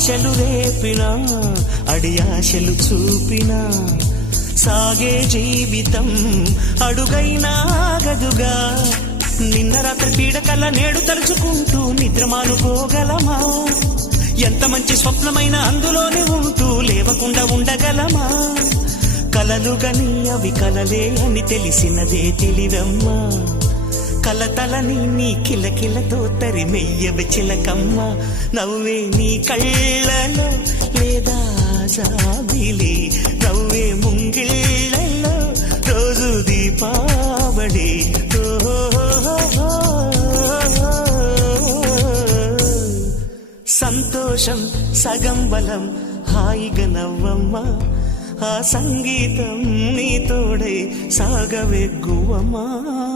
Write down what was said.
ఆశలు రేపినా అడియాశలు చూపినా సాగే జీవితం అడుగైనా ఆగదుగా. నిన్న రాత్రి పీడకల నేడు తలుచుకుంటూ నిద్రమానుకోగలమా? ఎంత మంచి స్వప్నమైన అందులోనే ఉంటూ లేవకుండా ఉండగలమా? కలలుగని అవి కలలే అని తెలిసినదే తెలివమ్మా. కలతలని నీ కిలకిలతో తరిమెయ్యవి చిలకమ్మ. నవ్వే నీ కళ్ళలో లేదా జాబిలి, నవ్వే ముంగిళ్ళలో రోజు దీపావళి. సంతోషం సగం బలం, హాయిగా నవ్వమ్మా. ఆ సంగీతం నీ తోడై సాగవెగ్గువమ్మా.